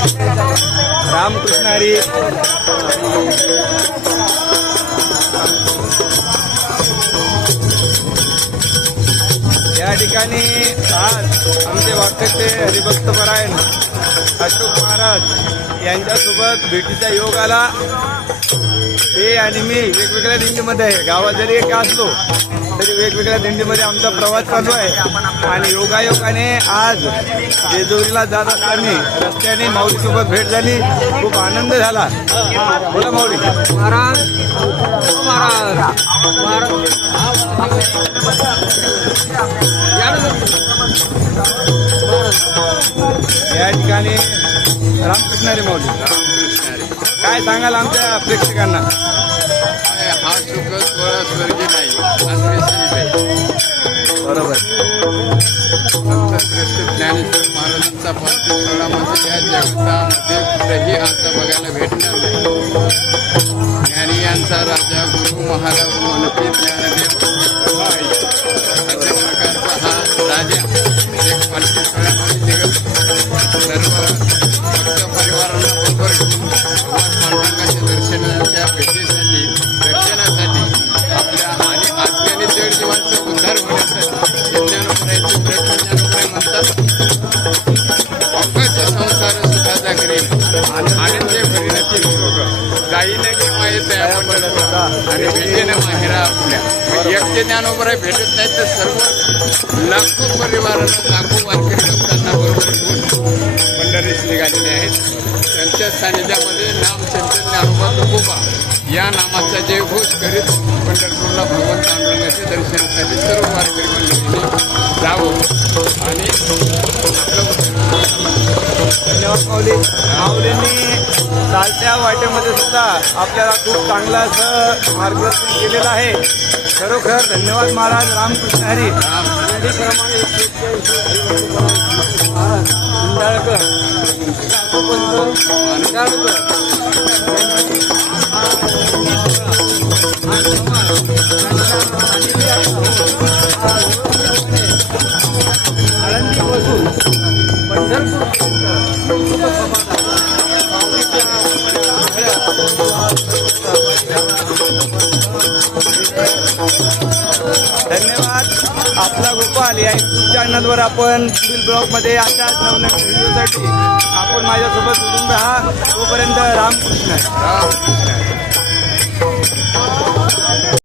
रामकृष्ण हरी. या ठिकाणी आज आमचे वाक्याचे हरिभक्तपरायण अशोक महाराज यांच्यासोबत भेटीचा योग आला. ते आणि मी वेगवेगळ्या दिंडीमध्ये आहे. गावात जरी एक असलो तरी वेगवेगळ्या दिंडीमध्ये आमचा प्रवास चालू आहे. आणि योगायोगाने आज जेजुरीला जात असताना रस्त्याने माऊलीसोबत भेट झाली. खूप आनंद झाला. बोला माऊली. महाराज या ठिकाणी रामकृष्ण हरी माऊली. काय सांगाल आमच्या प्रेक्षकांना? हा सुख सोळा स्वर्गी नाही. बरोबर. संतश्रेष्ठ ज्ञानेश्वर महाराजांचा पार्थिव स्थळामध्ये या जगतामध्ये कुठेही आता बघायला भेटणार नाही. ज्ञानी यांचा राजा गुरु महाराज मनपी ज्ञानदेव अशा प्रकारचा हा राजा एक पार्थिव स्थळामध्ये निघत सर्व भक्त परिवारांना बरोबर घेऊन भगवान पांडुरंगाच्या दर्शनासाठी आपल्या आणि आत्म्याने जड जीवांचा उद्धार होण्यासाठी ज्ञानोपरायचे प्रयत्न ज्ञानोपराय म्हणतात. अवकाश संसार सुखाचा करेल आनंदे परिणती गायीने किंवा येते आणि भेटेने माहेरा आपल्या. एक ज्ञानोपराय भेटत नाही तर सर्व लाखो परिवारांना लाखो वारकरी भक्तांना बरोबर घेऊन पंढरीस निघालेले आहेत. त्यांच्या सानिध्यामध्ये नाम संत ज्ञानोबा तुकोबा या नामाचा जयघोष करीत पंढरपूरला भगवान पांडुरंगाच्या दर्शनासाठी सर्व वारकरी मंडळींनी जावं. आणि धन्यवाद माऊली. माऊलींनी चालत्या वाटेमध्ये सुद्धा आपल्याला खूप चांगलं असं मार्गदर्शन केलेलं आहे. खरोखर धन्यवाद महाराज. रामकृष्ण हरी. आळंदीपासून धन्यवाद. आपला गोपाल या यूट्यूब चॅनलवर आपण पुढील ब्लॉगमध्ये अशाच नवनवीन व्हिडिओसाठी आपण माझ्यासोबत जोडून राहा. तोपर्यंत रामकृष्ण.